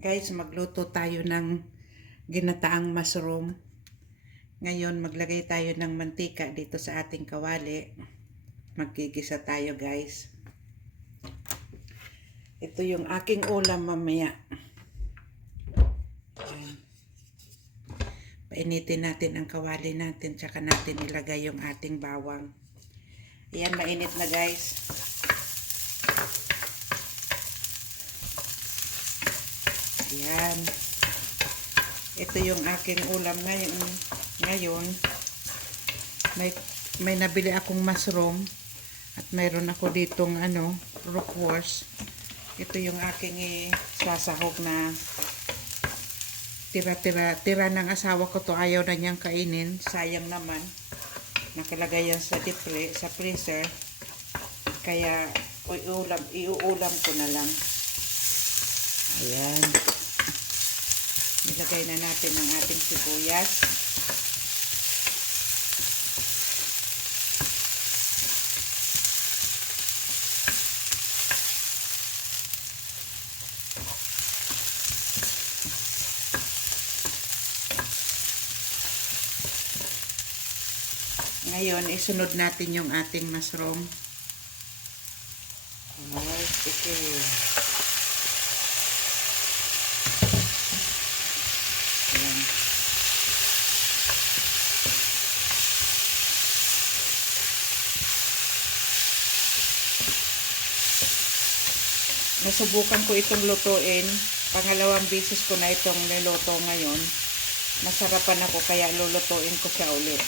Guys, magluto tayo ng ginataang mushroom. Ngayon, maglagay tayo ng mantika dito sa ating kawali. Maggigisa tayo, guys. Ito yung aking ulam mamaya. Ayan. Painitin natin ang kawali natin, tsaka natin ilagay yung ating bawang. Ayan, mainit na, guys. Ayan. Ito yung aking ulam ngayon. May nabili akong mushroom at mayroon ako ditong roquefort. Ito yung aking sasahog na tira ng asawa ko to. Ayaw na niyang kainin. Sayang naman. Nakalagay yan sa freezer. Kaya iuulam ko na lang. Ayan. Nilagay na natin ang ating sibuyas. Ngayon, isunod natin yung ating mushroom. Okay. Ayan. Nasubukan ko itong lutuin. Pangalawang beses ko na itong niluto ngayon. Nasarapan ako kaya lulutuin ko siya ulit.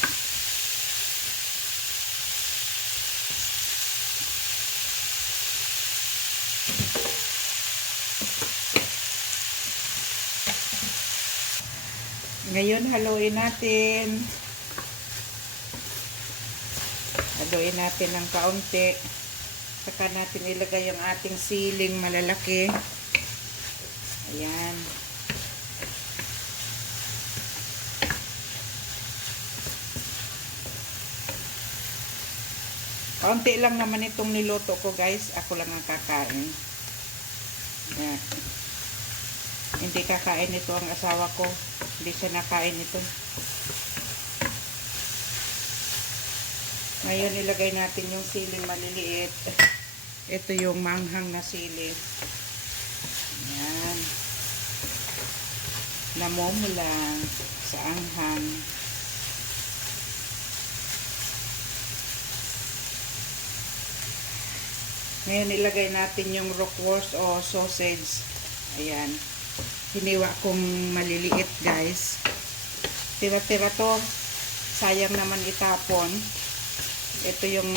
Ngayon, haluin natin. Haluin natin ng kaunti. Saka natin ilagay yung ating siling malalaki. Ayan. Kaunti lang naman itong niluto ko, guys. Ako lang ang kakain. Ayan. Hindi kakain ito ang asawa ko. Hindi siya nakain ito. Ngayon, ilagay natin yung siling maliliit. Ito yung manghang na sili. Ayan. Namumula sa anghang. Ngayon, ilagay natin yung roquefort o sausage. Ayan. Hiniwa kong maliliit, guys. Tira-tira to. Sayang naman itapon. Ito yung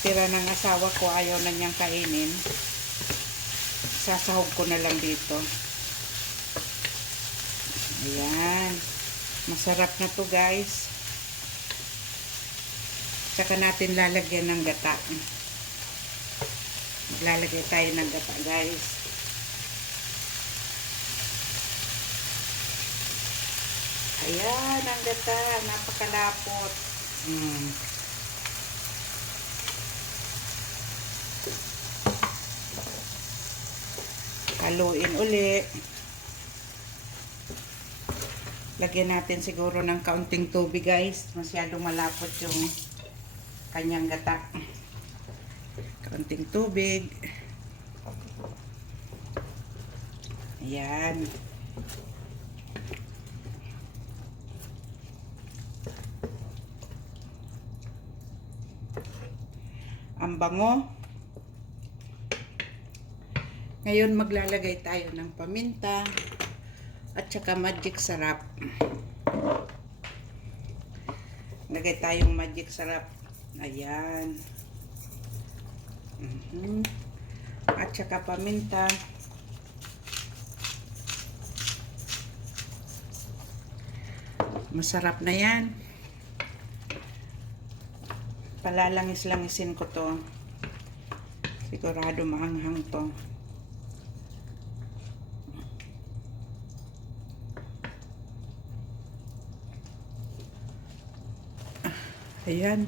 tira ng asawa ko. Ayaw na niyang kainin. Sasahog ko na lang dito. Ayan. Masarap na to, guys. Tsaka natin lalagyan ng gata. Maglalagay tayo ng gata, guys. Ayan, ang gata. Napakalapot. Haluin uli. Lagyan natin siguro ng kaunting tubig, guys. Masyadong malapot yung kanyang gata. Kaunting tubig. Ayan. Ang bango. Ngayon, maglalagay tayo ng paminta at saka magic sarap. Lagay tayong magic sarap. Ayan. At saka paminta. Masarap na yan. Palalangis-langisin ko to. Sigurado maanghang to. Ayan.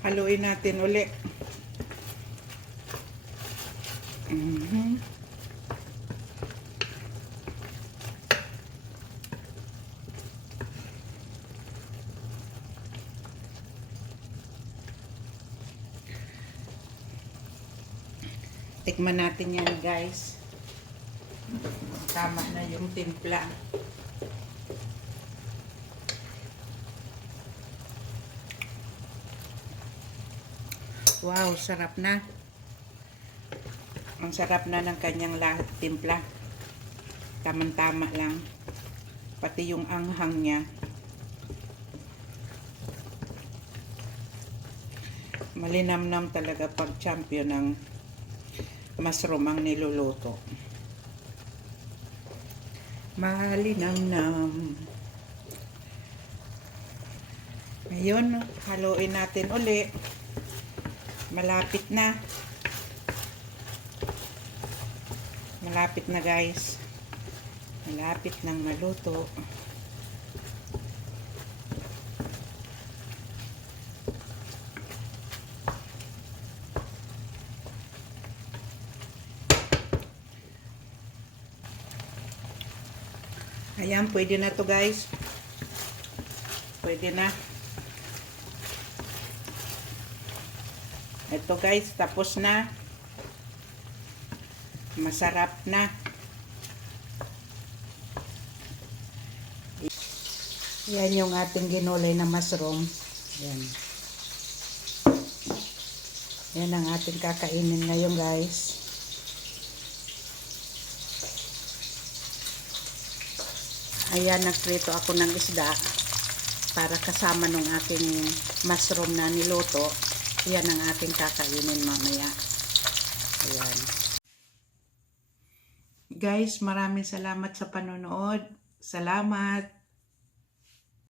Haluin natin uli. Tikman natin yan, guys. Tama na yung timpla. Wow, sarap na. Ang sarap na ng kanyang timpla. Tamang-tama lang. Pati yung anghang niya. Malinamnam talaga pag champion ng mushroom ang niluluto. Malinamnam. Ngayon, haluin natin uli. Malapit na. Malapit na, guys. Malapit nang maluto. Ayan, pwede na to, guys. Pwede na. Ito, guys, tapos na. Masarap na. Yan yung ating ginulay na mushroom. Yan. Yan ang ating kakainin ngayon, guys. Ayan, nagprito ako ng isda para kasama nung aking mushroom na niluto. Yan ang ating kakainin mamaya. Ayan. Guys, maraming salamat sa panonood. Salamat.